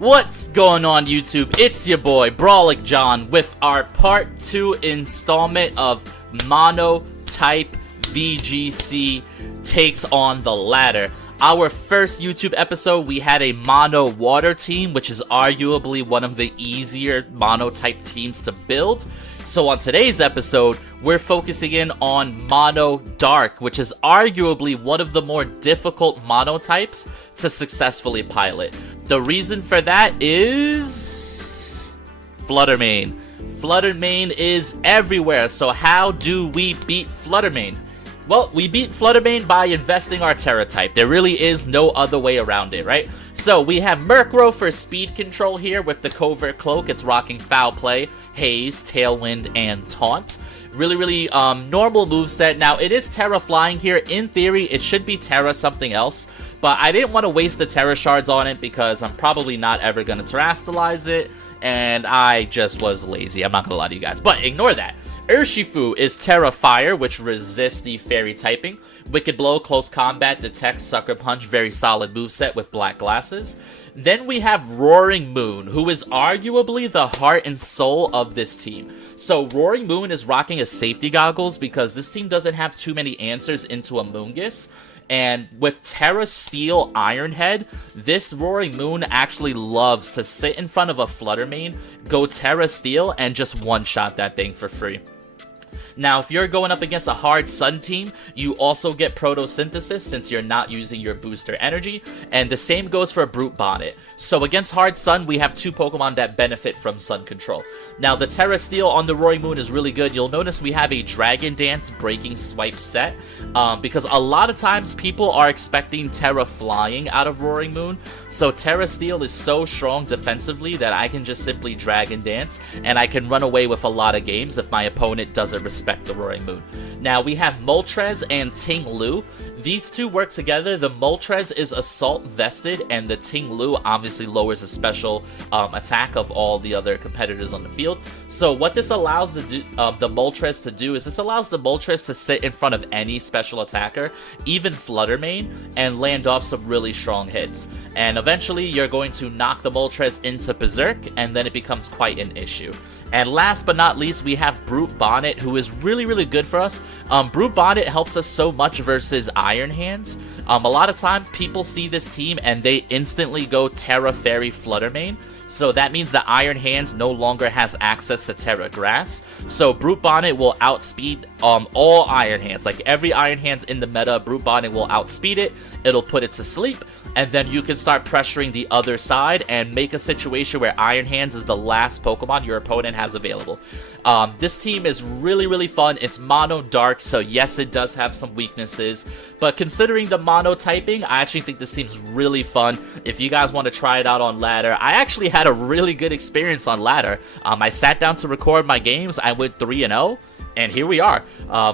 What's going on, YouTube? It's your boy Brawlic John with our part 2 installment of Mono Type VGC takes on the ladder. Our first YouTube episode, we had a mono water team, which is arguably one of the easier mono type teams to build. So on today's episode, we're focusing in on mono dark, which is arguably one of the more difficult mono types to successfully pilot. The reason for that is Fluttermane. Fluttermane is everywhere, so how do we beat Fluttermane? Well, we beat Fluttermane by investing our Terra type. There really is no other way around it, right? So we have Murkrow for speed control here with the Covert Cloak. It's rocking Foul Play, Haze, Tailwind, and Taunt. Really normal moveset. Now, it is Terra flying here. In theory, it should be Terra something else. But I didn't want to waste the Terra shards on it because I'm probably not ever going to Terrastalize it. And I just was lazy. I'm not going to lie to you guys. But ignore that. Urshifu is Terra Fire, which resists the Fairy typing. Wicked Blow, Close Combat, Detect, Sucker Punch, very solid moveset with black glasses. Then we have Roaring Moon, who is arguably the heart and soul of this team. So Roaring Moon is rocking his safety goggles because this team doesn't have too many answers into a Moongus. And with Terra Steel Iron Head, this Roaring Moon actually loves to sit in front of a Fluttermane, go Terra Steel, and just one-shot that thing for free. Now, if you're going up against a hard Sun team, you also get Photosynthesis since you're not using your booster energy, and the same goes for Brute Bonnet. So against hard Sun, we have two Pokemon that benefit from Sun control. Now, the Terra Steel on the Roaring Moon is really good. You'll notice we have a Dragon Dance Breaking Swipe set, because a lot of times people are expecting Terra Flying out of Roaring Moon, so Terra Steel is so strong defensively that I can just simply Dragon Dance, and I can run away with a lot of games if my opponent doesn't respect the Roaring Moon. Now, we have Moltres and Ting Lu. These two work together. The Moltres is Assault Vested, and the Ting Lu obviously lowers the special attack of all the other competitors on the field. So what this allows the Moltres to do is this allows the Moltres to sit in front of any special attacker, even Fluttermane, and land off some really strong hits. And eventually you're going to knock the Moltres into Berserk, and then it becomes quite an issue. And last but not least, we have Brute Bonnet, who is really good for us. Brute Bonnet helps us so much versus Iron Hands. A lot of times people see this team and they instantly go Terra Fairy Fluttermane. So that means that Iron Hands no longer has access to Terra Grass. So Brute Bonnet will outspeed all Iron Hands. Like every Iron Hands in the meta, Brute Bonnet will outspeed it. It'll put it to sleep. And then you can start pressuring the other side and make a situation where Iron Hands is the last Pokemon your opponent has available. This team is really fun. It's mono dark, so yes, it does have some weaknesses. But considering the mono typing, I actually think this team's really fun. If you guys want to try it out on ladder, I actually had a really good experience on ladder. I sat down to record my games. I went 3-0. And here we are.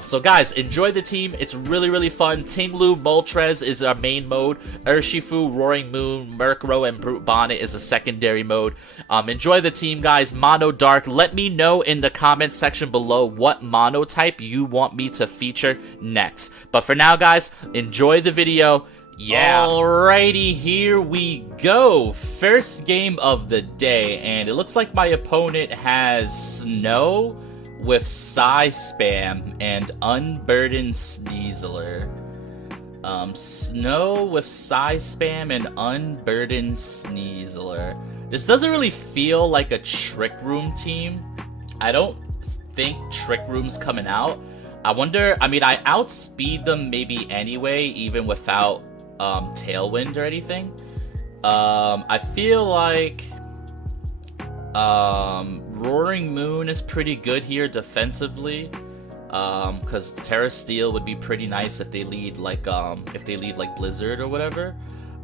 So guys, enjoy the team. It's really fun. Ting Lu, Moltres is our main mode. Urshifu, Roaring Moon, Murkrow, and Brute Bonnet is a secondary mode. Enjoy the team, guys. Mono Dark. Let me know in the comment section below what mono type you want me to feature next. But for now, guys, enjoy the video. Yeah. Alrighty, here we go. First game of the day, and it looks like my opponent has Snow with Psy Spam and Unburdened Sneasler. Snow with Psy Spam and Unburdened Sneasler. This doesn't really feel like a Trick Room team. I don't think Trick Room's coming out. I wonder, I mean, I outspeed them maybe anyway, even without Tailwind or anything. I feel like Roaring Moon is pretty good here defensively, because Terra Steel would be pretty nice if they lead like Blizzard or whatever.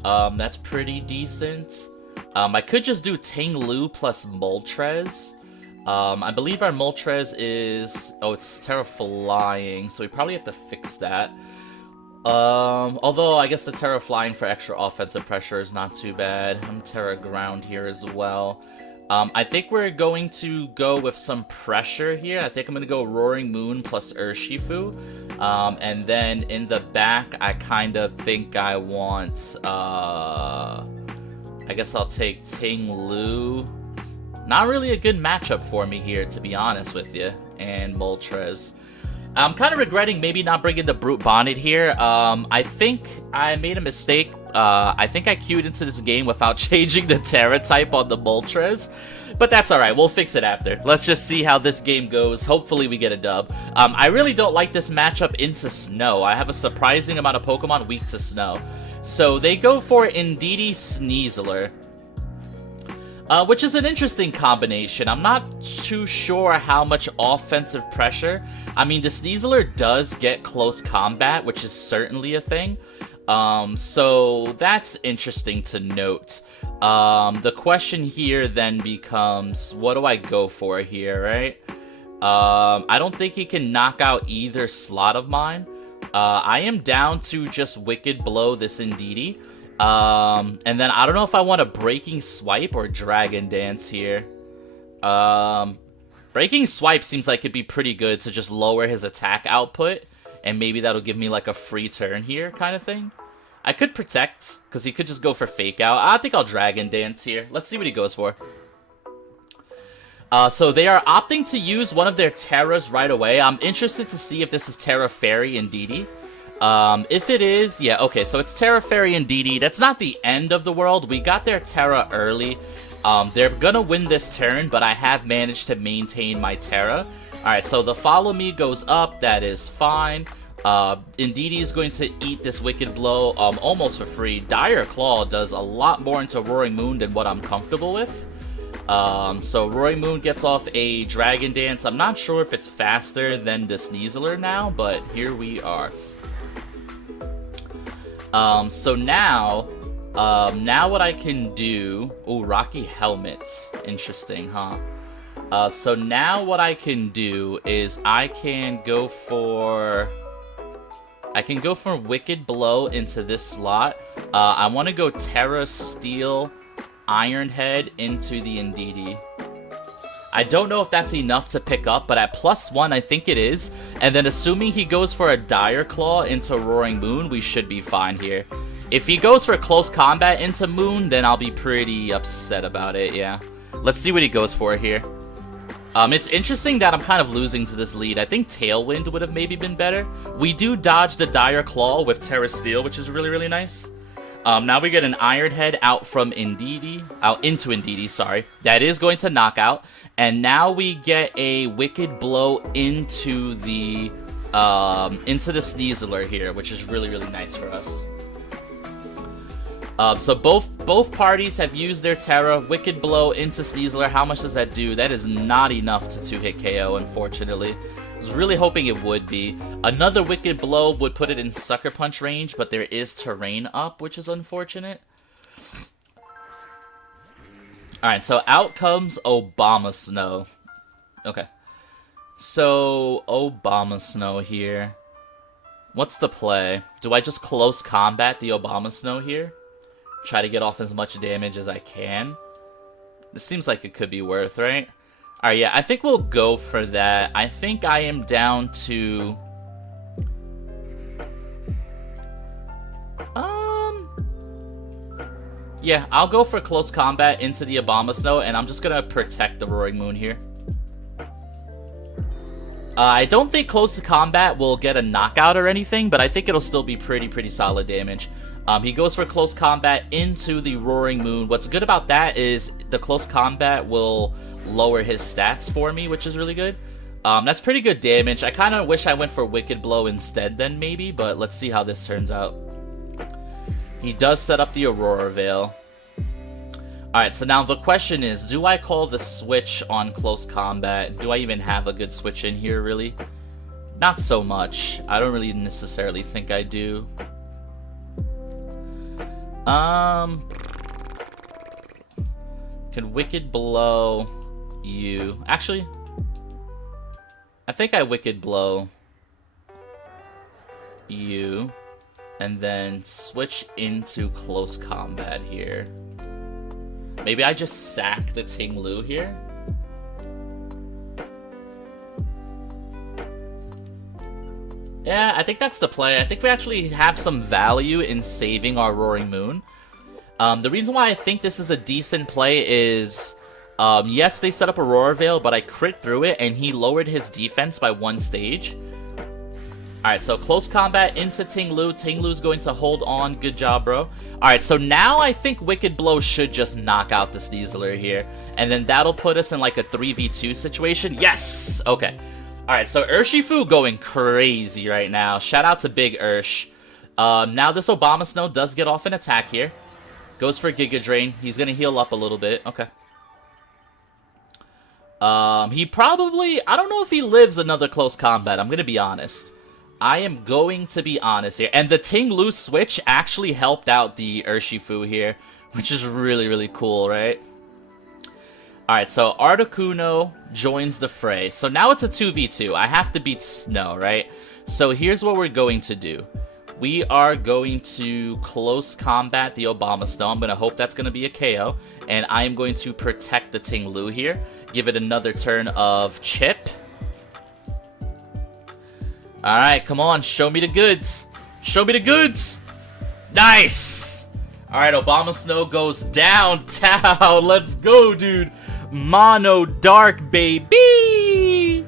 That's pretty decent. I could just do Ting Lu plus Moltres. I believe our Moltres is, oh, it's Terra Flying, so we probably have to fix that. Although I guess the Terra Flying for extra offensive pressure is not too bad. I'm Terra Ground here as well. I think we're going to go with some pressure here. I think I'm going to go Roaring Moon plus Urshifu. And then in the back, I kind of think I want, I I guess I'll take Ting Lu. Not really a good matchup for me here, to be honest with you. And Moltres. I'm kind of regretting maybe not bringing the Brute Bonnet here. I think I made a mistake. I think I queued into this game without changing the Terra type on the Moltres. But that's alright, we'll fix it after. Let's just see how this game goes. Hopefully we get a dub. I really don't like this matchup into Snow. I have a surprising amount of Pokemon weak to Snow. So they go for Indeedee Sneasler. Which is an interesting combination. I'm not too sure how much offensive pressure. I mean, the Sneasler does get close combat, which is certainly a thing. So that's interesting to note. The question here then becomes, what do I go for here, right? I don't think he can knock out either slot of mine. I am down to just Wicked Blow this Indeedee. And then I don't know if I want a Breaking Swipe or Dragon Dance here. Breaking Swipe seems like it'd be pretty good to just lower his attack output. And maybe that'll give me like a free turn here kind of thing. I could Protect, because he could just go for Fake Out. I think I'll Dragon Dance here. Let's see what he goes for. So they are opting to use one of their Terras right away. I'm interested to see if this is Terra Fairy Indeedee. If it is, yeah, okay, so it's Terra Fairy Indeedee. That's not the end of the world. We got their Terra early. They're gonna win this turn, but I have managed to maintain my Terra. Alright, so the Follow Me goes up. That is fine. Indeedee is going to eat this Wicked Blow almost for free. Dire Claw does a lot more into Roaring Moon than what I'm comfortable with. So Roaring Moon gets off a Dragon Dance. I'm not sure if it's faster than the Sneasler now, but here we are. So now what I can do... Oh, Rocky Helmet. Interesting, huh? So now what I can do is I can go for Wicked Blow into this slot. I want to go Terra Steel Iron Head into the Indeedee. I don't know if that's enough to pick up, but at +1, I think it is. And then assuming he goes for a Dire Claw into Roaring Moon, we should be fine here. If he goes for Close Combat into Moon, then I'll be pretty upset about it, yeah. Let's see what he goes for here. It's interesting that I'm kind of losing to this lead. I think Tailwind would have maybe been better. We do dodge the Dire Claw with Terra Steel, which is really, really nice. Now we get an Iron Head out from Indeedee, out into Indeedee, sorry. That is going to knock out. And now we get a Wicked Blow into the Sneasler here, which is really, really nice for us. So both parties have used their Terra. Wicked Blow into Sneasler. How much does that do? That is not enough to 2-hit KO, unfortunately. I was really hoping it would be. Another Wicked Blow would put it in Sucker Punch range, but there is Terrain up, which is unfortunate. Alright, so out comes Obama Snow. Okay. So, Obama Snow here. What's the play? Do I just close combat the Obama Snow here? Try to get off as much damage as I can? This seems like it could be worth, right? Alright, yeah, I think we'll go for that. I think I am down to... Yeah, I'll go for close combat into the Obama Snow, and I'm just gonna protect the Roaring Moon here. I don't think close to combat will get a knockout or anything, but I think it'll still be pretty solid damage. He goes for close combat into the Roaring Moon. What's good about that is the close combat will lower his stats for me, which is really good. That's pretty good damage. I kind of wish I went for Wicked Blow instead then, maybe, but let's see how this turns out. He does set up the Aurora Veil. Alright, so now the question is, do I call the switch on close combat? Do I even have a good switch in here, really? Not so much. I don't really necessarily think I do. Can Wicked Blow you? Actually, I think I Wicked Blow you. And then switch into close combat here. Maybe I just sack the Ting Lu here? Yeah, I think that's the play. I think we actually have some value in saving our Roaring Moon. The reason why I think this is a decent play is, yes, they set up Aurora Veil, but I crit through it, and he lowered his defense by 1 stage. Alright, so close combat into Ting Lu. Ting Lu's going to hold on. Good job, bro. Alright, so now I think Wicked Blow should just knock out the Sneasler here. And then that'll put us in like a 3v2 situation. Yes! Okay. Alright, so Urshifu going crazy right now. Shout out to Big Ursh. Now this Obama Snow does get off an attack here. Goes for Giga Drain. He's gonna heal up a little bit. Okay. He probably... I don't know if he lives another close combat. I'm gonna be honest. I am going to be honest here. And the Ting Lu switch actually helped out the Urshifu here, which is really, really cool, right? Alright, so Articuno joins the fray. So now it's a 2v2. I have to beat Snow, right? So here's what we're going to do. We are going to close combat the Obama Snow. I'm going to hope that's going to be a KO. And I am going to protect the Ting Lu here. Give it another turn of Chip. Alright, come on. Show me the goods. Show me the goods. Nice. Alright, Obama Snow goes downtown. Let's go, dude. Mono Dark, baby.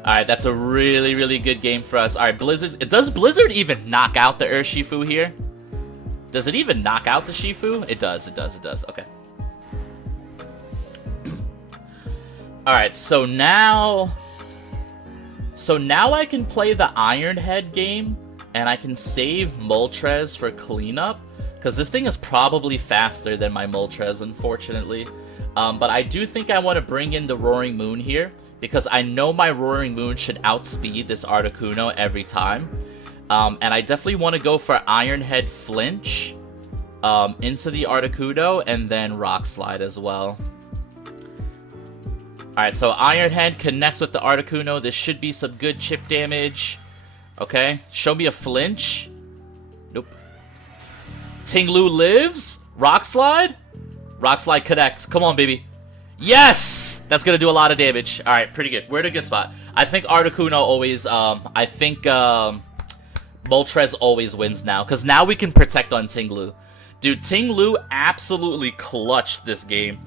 Alright, that's a really, really good game for us. Alright, Blizzard. Does Blizzard even knock out the Urshifu here? Does it even knock out the Shifu? It does, it does, it does. Okay. Alright, so now I can play the Iron Head game, and I can save Moltres for cleanup, because this thing is probably faster than my Moltres, unfortunately. But I do think I want to bring in the Roaring Moon here, because I know my Roaring Moon should outspeed this Articuno every time. And I definitely want to go for Iron Head Flinch into the Articuno, and then Rock Slide as well. Alright, so Iron Head connects with the Articuno. This should be some good chip damage. Okay, show me a flinch. Nope. Ting Lu lives. Rock Slide. Rock Slide connect. Come on, baby. Yes! That's gonna do a lot of damage. Alright, pretty good. We're in a good spot. I think Articuno always, I think, Moltres always wins now. Because now we can protect on Ting Lu. Dude, Ting Lu absolutely clutched this game.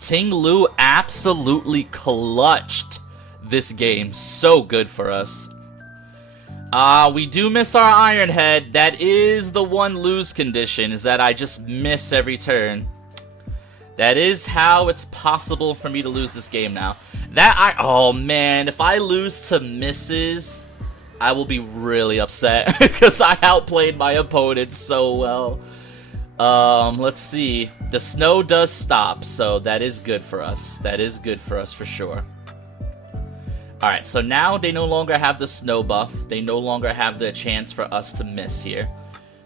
Ting Lu absolutely clutched this game. So good for us. We do miss our Iron Head. That is the one lose condition, is that I just miss every turn. That is how it's possible for me to lose this game now. Oh man, if I lose to misses, I will be really upset because I outplayed my opponent so well. Let's see. The snow does stop, so that is good for us. That is good for us for sure. Alright, so now they no longer have the snow buff. They no longer have the chance for us to miss here.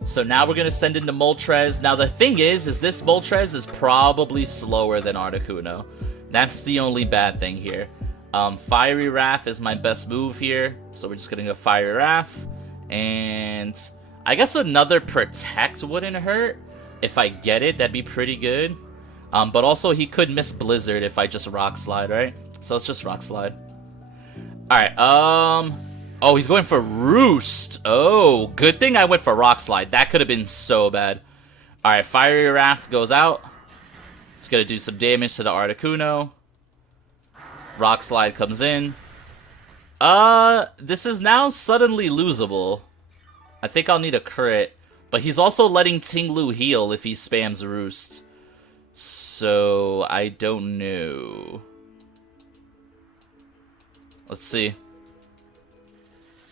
So now we're going to send in the Moltres. Now the thing is this Moltres is probably slower than Articuno. That's the only bad thing here. Fiery Wrath is my best move here. So we're just getting a Fiery Wrath. And I guess another Protect wouldn't hurt. If I get it, that'd be pretty good. But also he could miss Blizzard if I just Rock Slide, right? So let's just Rock Slide. Alright, oh, he's going for Roost. Oh, good thing I went for Rock Slide. That could have been so bad. Alright, Fiery Wrath goes out. It's gonna do some damage to the Articuno. Rock Slide comes in. This is now suddenly losable. I think I'll need a crit. But he's also letting Ting Lu heal if he spams Roost. So, I don't know. Let's see.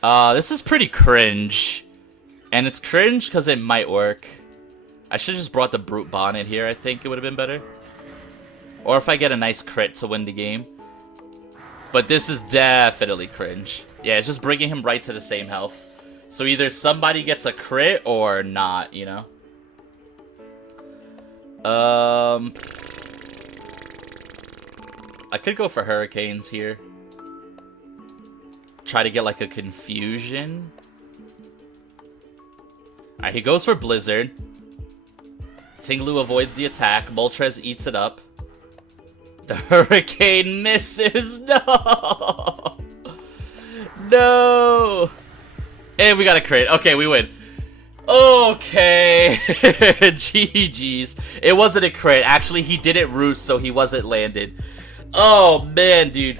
This is pretty cringe. And it's cringe because it might work. I should have just brought the Brute Bonnet here, I think it would have been better. Or if I get a nice crit to win the game. But this is definitely cringe. Yeah, it's just bringing him right to the same health. So either somebody gets a crit or not, you know? I could go for Hurricanes here. Try to get like a confusion. Alright, he goes for Blizzard. Ting Lu avoids the attack. Moltres eats it up. The Hurricane misses. No! No! And we got a crit. Okay, we win. Okay. GG's. It wasn't a crit. Actually, he didn't roost, so he wasn't landed. Oh, man, dude.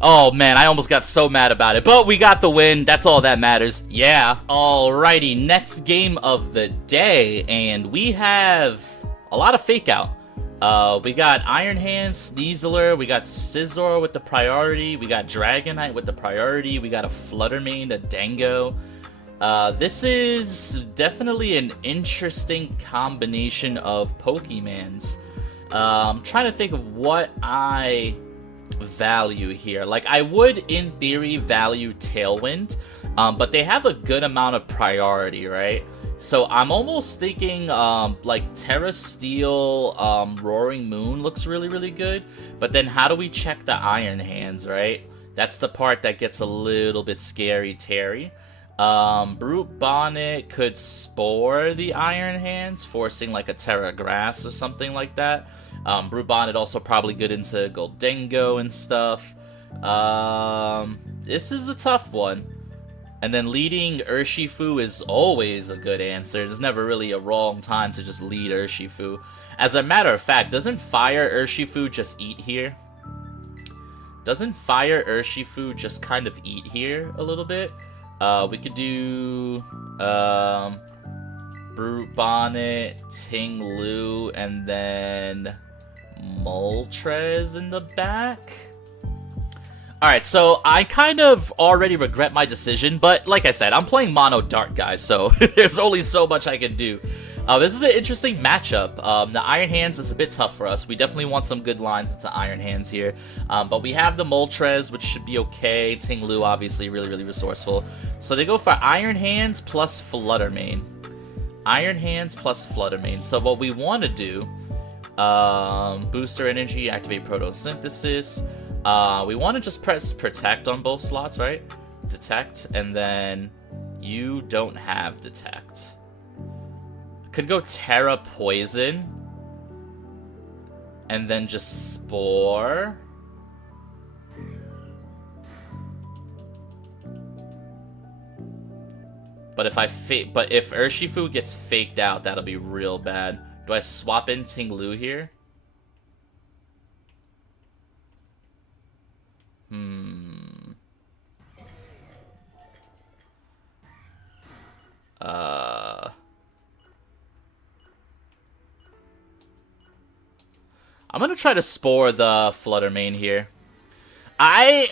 Oh, man, I almost got so mad about it. But we got the win. That's all that matters. Yeah. Alrighty, next game of the day. And we have a lot of fake out. We got Iron Hand, Sneasler, we got Scizor with the priority, we got Dragonite with the priority, we got a Fluttermane, a Dango. This is definitely an interesting combination of Pokemons. I'm trying to think of what I value here. Like, I would, in theory, value Tailwind, but they have a good amount of priority, right? So I'm almost thinking, like, Terra Steel, Roaring Moon looks really, really good. But then how do we check the Iron Hands, right? That's the part that gets a little bit scary, Terry. Brute Bonnet could Spore the Iron Hands, forcing, like, a Terra Grass or something like that. Brute Bonnet also probably good into Goldengo and stuff. This is a tough one. And then leading Urshifu is always a good answer. There's never really a wrong time to just lead Urshifu. As a matter of fact, doesn't Fire Urshifu just eat here? Doesn't Fire Urshifu just kind of eat here a little bit? We could do Brute Bonnet, Ting Lu, and then Moltres in the back? Alright, so I kind of already regret my decision, but like I said, I'm playing Mono Dark, guys, so there's only so much I can do. This is an interesting matchup. The Iron Hands is a bit tough for us. We definitely want some good lines into Iron Hands here. But we have the Moltres, which should be okay. Ting Lu, obviously, really, really resourceful. So they go for Iron Hands plus Fluttermane. Iron Hands plus Fluttermane. So what we want to do, Booster Energy, activate Photosynthesis. We want to just press Protect on both slots, right? Detect, and then you don't have Detect. Could go Terra Poison, and then just Spore. But if Urshifu gets faked out, that'll be real bad. Do I swap in Ting Lu here? I'm gonna try to Spore the Fluttermane here. I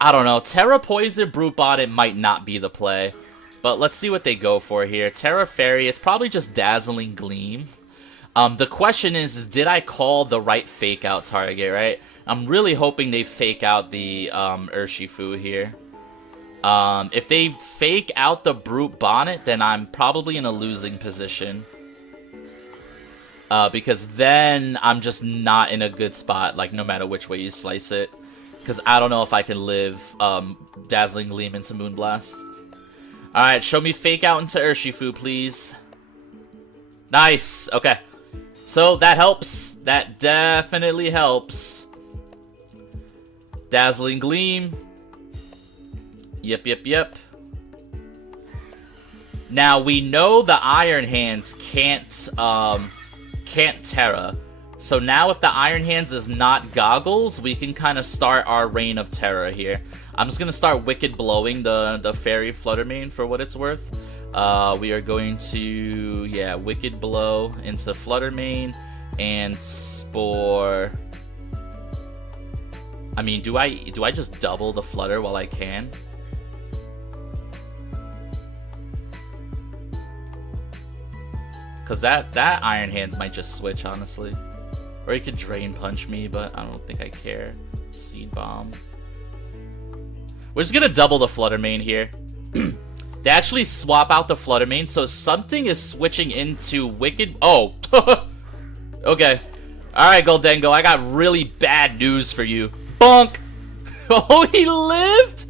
don't know. Terra Poison, Brute Bonnet might not be the play. But let's see what they go for here. Terra Fairy, it's probably just Dazzling Gleam. The question is did I call the right fake out target, right? I'm really hoping they fake out the Urshifu here. If they fake out the Brute Bonnet, then I'm probably in a losing position. Because then I'm just not in a good spot, like, no matter which way you slice it. Because I don't know if I can live Dazzling Gleam into Moonblast. Alright, show me fake out into Urshifu, please. Nice! Okay. So, that helps. That definitely helps. Dazzling Gleam. Yep. Now, we know the Iron Hands can't Terra. So now if the Iron Hands is not Goggles, we can kind of start our reign of terror here. I'm just going to start Wicked Blowing the Fairy Fluttermane for what it's worth. We are going to, yeah, Wicked Blow into Fluttermane and Spore. I mean, do I just double the Flutter while I can? Because that Iron Hands might just switch, honestly. Or he could Drain Punch me, but I don't think I care. Seed Bomb. We're just going to double the Fluttermane here. They actually swap out the Fluttermane, so something is switching into Wicked... Oh! Okay. Alright, Goldengo, I got really bad news for you. Bonk! Oh, he lived?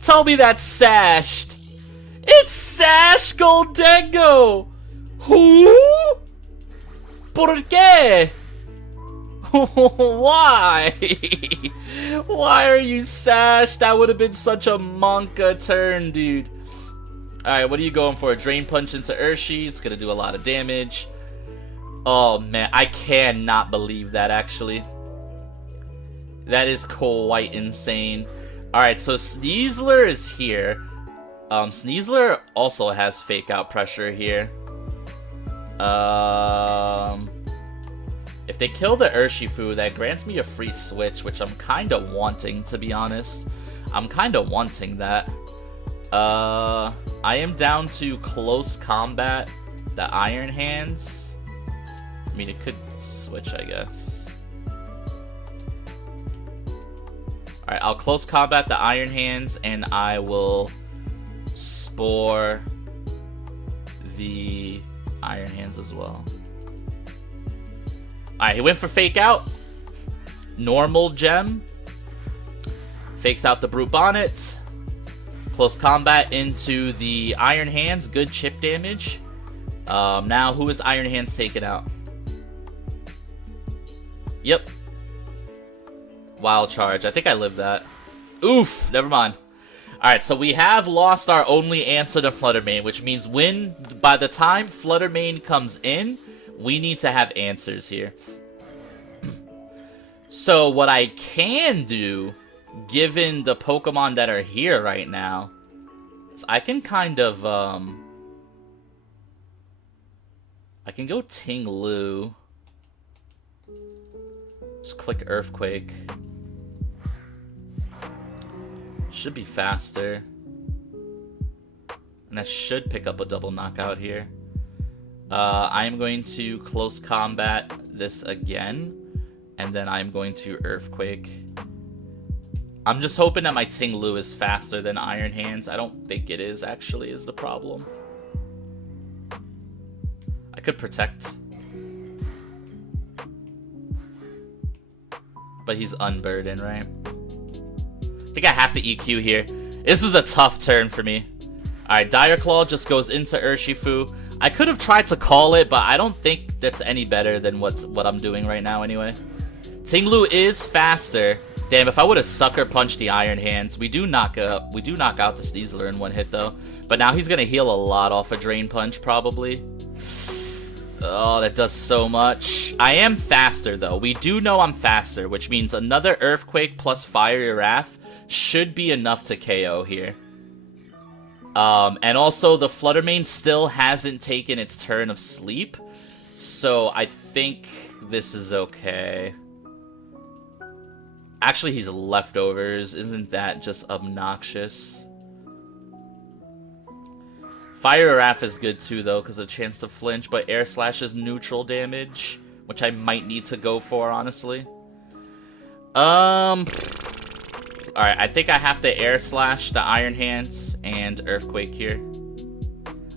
Tell me that's sashed. It's Sash Goldengo! Who? ¿Por qué? Why? Why are you Sash? That would have been such a Monka turn, dude. Alright, what are you going for? A Drain Punch into Urshi. It's gonna do a lot of damage. Oh, man. I cannot believe that, actually. That is quite insane. Alright, so Sneasler is here. Sneasler also has Fake Out Pressure here. If they kill the Urshifu, that grants me a free switch, which I'm kind of wanting, to be honest. I'm kind of wanting that. I am down to close combat the Iron Hands. I mean, it could switch, I guess. Alright, I'll close combat the Iron Hands, and I will Spore the Iron Hands as well. Alright, he went for Fake Out. Normal Gem. Fakes out the Brute Bonnet. Close combat into the Iron Hands. Good chip damage. Now, who is Iron Hands taking out? Yep. Wild Charge. I think I lived that. Oof. Never mind. Alright, so we have lost our only answer to Flutter Mane, which means by the time Flutter Mane comes in, we need to have answers here. So what I can do, given the Pokemon that are here right now, is I can kind of, I can go Ting Lu. Just click Earthquake. Should be faster. And that should pick up a double knockout here. I'm going to close combat this again. And then I'm going to Earthquake. I'm just hoping that my Ting Lu is faster than Iron Hands. I don't think it is, actually, is the problem. I could Protect. But he's unburdened, right? I think I have to EQ here. This is a tough turn for me. Alright, Dire Claw just goes into Urshifu. I could have tried to call it, but I don't think that's any better than what I'm doing right now anyway. Ting Lu is faster. Damn, if I would have Sucker Punched the Iron Hands. We do knock out the Sneasler in one hit though. But now he's gonna heal a lot off a Drain Punch probably. Oh, that does so much. I am faster though. We do know I'm faster, which means another Earthquake plus Fiery Wrath should be enough to KO here. And also the Flutter Mane still hasn't taken its turn of sleep. So I think this is okay. Actually, he's leftovers. Isn't that just obnoxious? Fire Wrath is good too, though, because of a chance to flinch, but Air Slash is neutral damage, which I might need to go for, honestly. Alright, I think I have to Air Slash the Iron Hands and Earthquake here.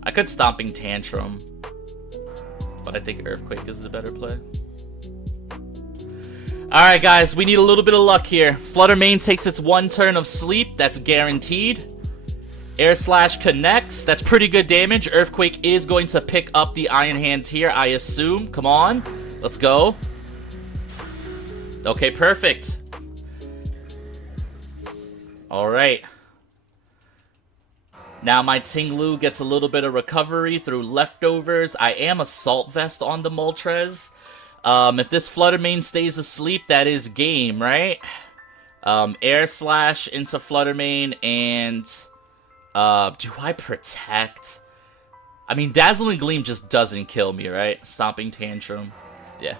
I could Stomping Tantrum, but I think Earthquake is the better play. Alright guys, we need a little bit of luck here. Flutter Mane takes its one turn of sleep, that's guaranteed. Air Slash connects, that's pretty good damage. Earthquake is going to pick up the Iron Hands here, I assume. Come on, let's go. Okay, perfect. Alright. Now my Ting Lu gets a little bit of recovery through leftovers. I am Assault Vest on the Moltres. If this Flutter Mane stays asleep, that is game, right? Air Slash into Flutter Mane, and do I Protect? I mean, Dazzling Gleam just doesn't kill me, right? Stomping Tantrum. Yeah.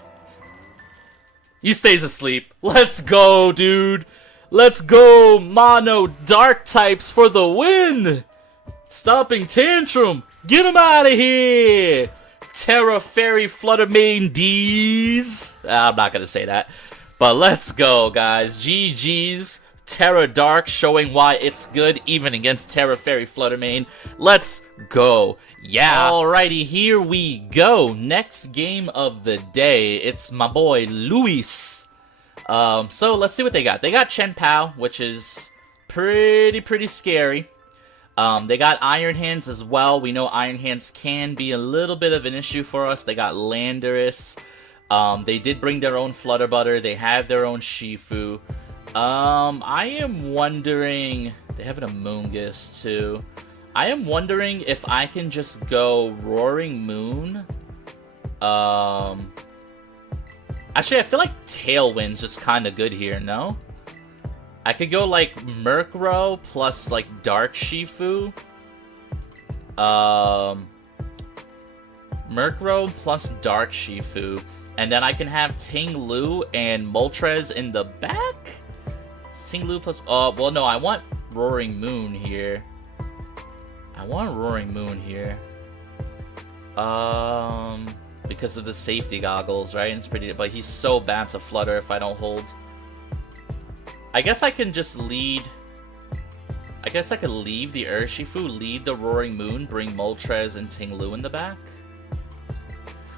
He stays asleep. Let's go, dude. Let's go, Mono Dark types for the win. Stomping Tantrum. Get him out of here. Terra Fairy Flutter Mane D's. I'm not gonna say that. But let's go, guys. GG's. Terra Dark showing why it's good even against Terra Fairy Flutter Mane. Let's go. Yeah. Alrighty, here we go. Next game of the day. It's my boy Luis. So let's see what they got. They got Chen Pao, which is pretty scary. They got Iron Hands as well. We know Iron Hands can be a little bit of an issue for us. They got Landorus. They did bring their own Flutter Butter. They have their own Shifu. I am wondering... They have an Amoonguss, too. I am wondering if I can just go Roaring Moon. Actually, I feel like Tailwind's just kind of good here, no? I could go, like, Murkrow plus, like, Dark Shifu. Murkrow plus Dark Shifu. And then I can have Ting-Lu and Moltres in the back? Ting-Lu plus... well, no, I want Roaring Moon here. Because of the safety goggles, right? It's pretty... But he's so bad to Flutter if I don't hold. I guess I can just lead... I guess I could leave the Urshifu, lead the Roaring Moon, bring Moltres and Ting-Lu in the back.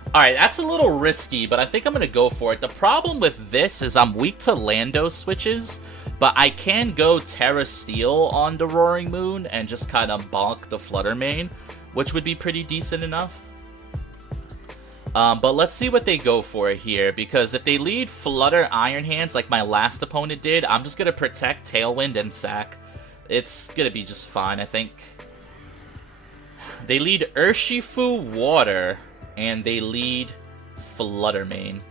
Alright, that's a little risky, but I think I'm going to go for it. The problem with this is I'm weak to Lando switches, but I can go Terra Steel on the Roaring Moon and just kind of bonk the Flutter main, which would be pretty decent enough. But let's see what they go for here, because if they lead Flutter Iron Hands like my last opponent did, I'm just going to protect Tailwind and Sack. It's going to be just fine, I think. They lead Urshifu Water, and they lead Flutter Mane.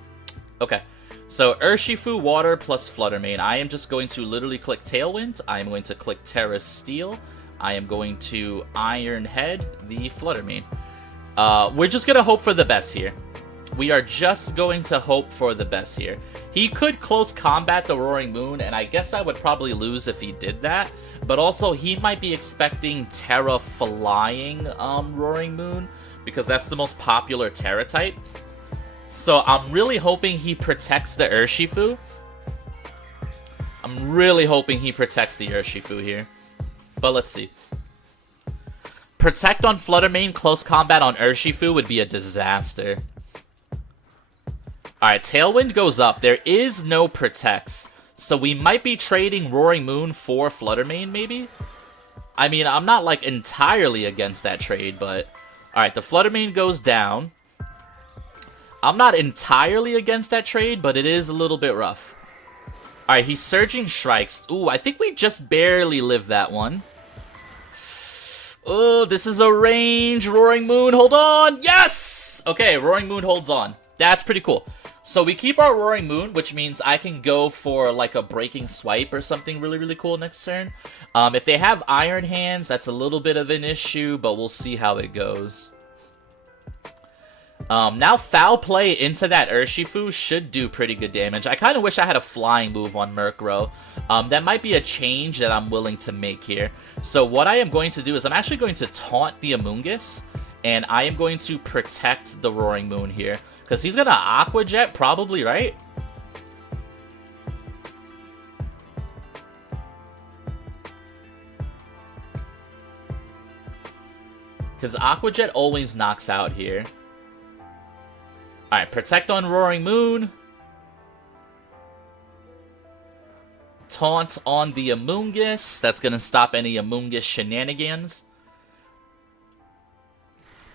Okay, so Urshifu Water plus Flutter Mane. I am just going to literally click Tailwind. I am going to click Terra Steel. I am going to Iron Head the Flutter Mane. We're just going to hope for the best here. We are just going to hope for the best here. He could close combat the Roaring Moon, and I guess I would probably lose if he did that. But also, he might be expecting Terra Flying Roaring Moon, because that's the most popular Terra type. So I'm really hoping he protects the Urshifu. I'm really hoping he protects the Urshifu here. But let's see. Protect on Flutter Mane, close combat on Urshifu would be a disaster. Alright, Tailwind goes up. There is no protects. So we might be trading Roaring Moon for Flutter Mane, maybe? I mean, I'm not, like, entirely against that trade, but... Alright, the Flutter Mane goes down. I'm not entirely against that trade, but it is a little bit rough. Alright, he's Surging Strikes. Ooh, I think we just barely lived that one. Oh, this is a range. Roaring Moon, hold on. Yes! Okay, Roaring Moon holds on. That's pretty cool. So we keep our Roaring Moon, which means I can go for like a Breaking Swipe or something really, really cool next turn. If they have Iron Hands, that's a little bit of an issue, but we'll see how it goes. Now Foul Play into that Urshifu should do pretty good damage. I kind of wish I had a Flying move on Murkrow. That might be a change that I'm willing to make here. So what I am going to do is I'm actually going to taunt the Amoonguss, and I am going to protect the Roaring Moon here. Because he's going to Aqua Jet, probably, right? Because Aqua Jet always knocks out here. Alright, protect on Roaring Moon. Taunt on the Amoonguss. That's going to stop any Amoonguss shenanigans.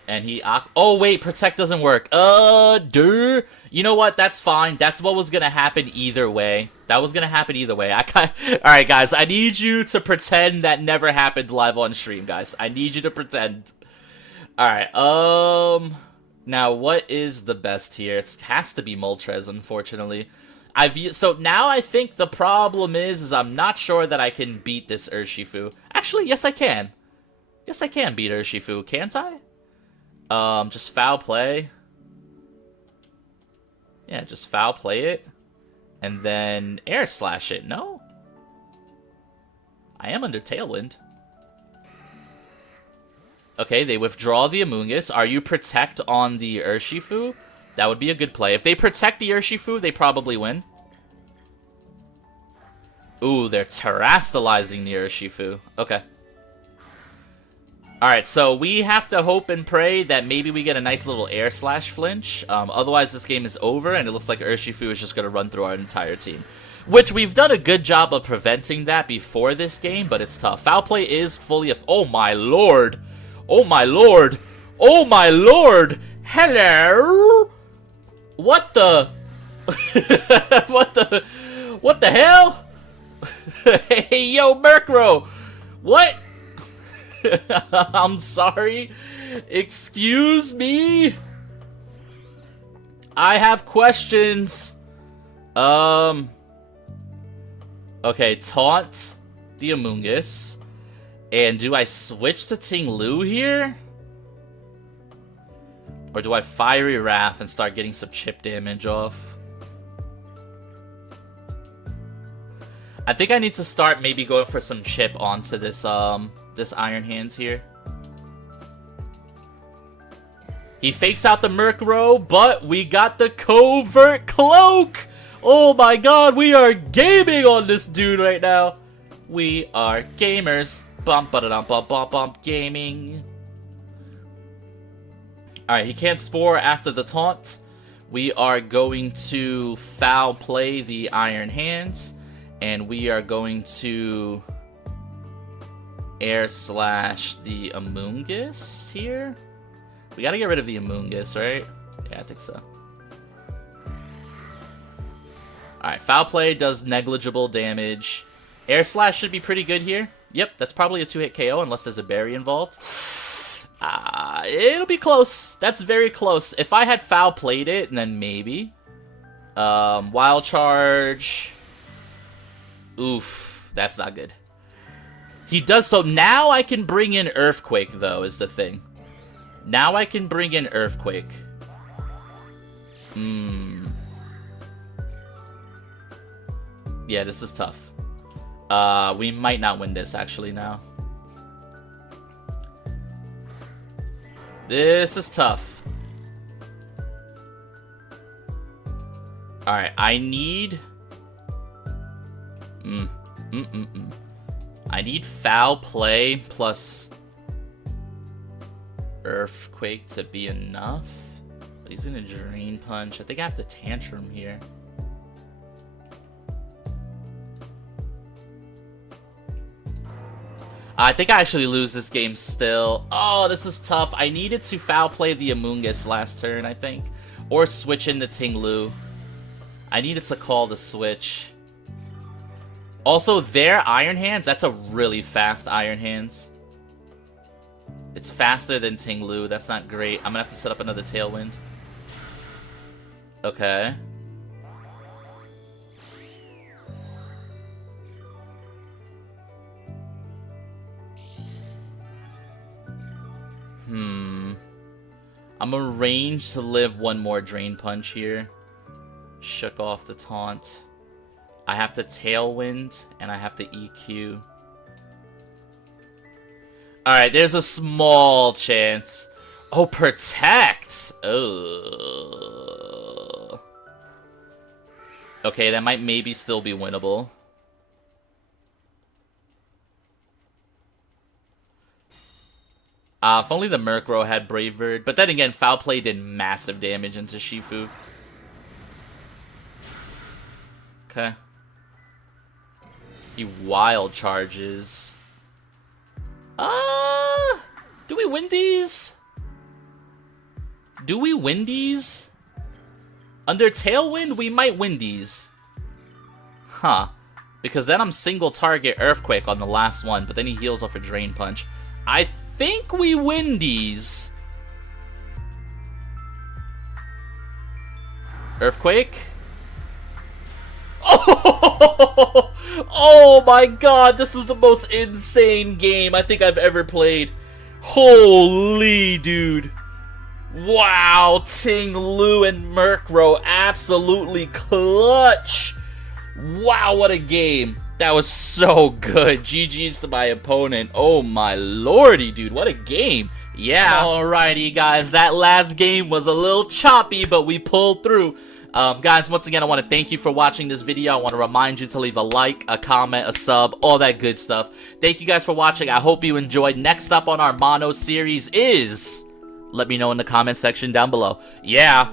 And he... Oh, wait, protect doesn't work. You know what? That's fine. That's what was going to happen either way. That was going to happen either way. Alright, guys. I need you to pretend that never happened live on stream, guys. I need you to pretend. Alright, now, what is the best here? It has to be Moltres, unfortunately. So now I think the problem is I'm not sure that I can beat this Urshifu. Actually, yes, I can. Yes, I can beat Urshifu, can't I? Just Foul Play. Yeah, just Foul Play it. And then Air Slash it, no? I am under Tailwind. Okay, they withdraw the Amoonguss. Are you protect on the Urshifu? That would be a good play. If they protect the Urshifu, they probably win. Ooh, they're terastallizing the Urshifu. Okay. Alright, so we have to hope and pray that maybe we get a nice little Air Slash flinch. Otherwise, this game is over, and it looks like Urshifu is just going to run through our entire team. Which, we've done a good job of preventing that before this game, but it's tough. Foul Play is fully... Oh my lord! Oh my lord! Oh my lord! Hello? What the... What the hell? Hey, yo, Murkrow! What? I'm sorry. Excuse me. I have questions. Okay, taunt the Amoonguss. And do I switch to Ting Lu here? Or do I Fiery Wrath and start getting some chip damage off? I think I need to start maybe going for some chip onto this this Iron Hands here. He fakes out the Murkrow, but we got the Covert Cloak! Oh my god, we are gaming on this dude right now. We are gamers. Bump, ba-da-dum, bump, bump, bump, gaming. Alright, he can't Spore after the taunt. We are going to Foul Play the Iron Hands. And we are going to Air Slash the Amoonguss here. We gotta get rid of the Amoonguss, right? Yeah, I think so. Alright, Foul Play does negligible damage. Air Slash should be pretty good here. Yep, that's probably a 2-hit KO unless there's a berry involved. It'll be close. That's very close. If I had Foul Played it, then maybe. Wild Charge. Oof, that's not good. He does so. Now I can bring in Earthquake, though, is the thing. Now I can bring in Earthquake. Yeah, this is tough. We might not win this, actually, now. This is tough. Alright, I need... I need Foul Play plus Earthquake to be enough. But he's gonna Drain Punch. I think I have to Tantrum here. I think I actually lose this game still. Oh, this is tough. I needed to Foul Play the Amoonguss last turn, I think. Or switch into Ting Lu. I needed to call the switch. Also, their Iron Hands, that's a really fast Iron Hands. It's faster than Ting Lu. That's not great. I'm gonna have to set up another Tailwind. Okay. I'm arranged to live one more Drain Punch here. Shook off the taunt. I have to Tailwind, and I have to EQ. Alright, there's a small chance. Oh, Protect! Oh. Okay, that might maybe still be winnable. If only the Murkrow had Brave Bird. But then again, Foul Play did massive damage into Shifu. Okay. He Wild Charges. Do we win these? Do we win these? Under Tailwind, we might win these. Huh. Because then I'm single target Earthquake on the last one, but then he heals off a Drain Punch. I think we win these. Earthquake? Oh! Oh my god, this is the most insane game I think I've ever played. Holy dude. Wow, Ting Lu and Murkrow absolutely clutch. Wow, what a game. That was so good. GG's to my opponent. Oh my lordy, dude. What a game. Yeah. Alrighty, guys. That last game was a little choppy, but we pulled through. Guys, once again, I want to thank you for watching this video. I want to remind you to leave a like, a comment, a sub, all that good stuff. Thank you guys for watching. I hope you enjoyed. Next up on our Mono series is... Let me know in the comment section down below. Yeah.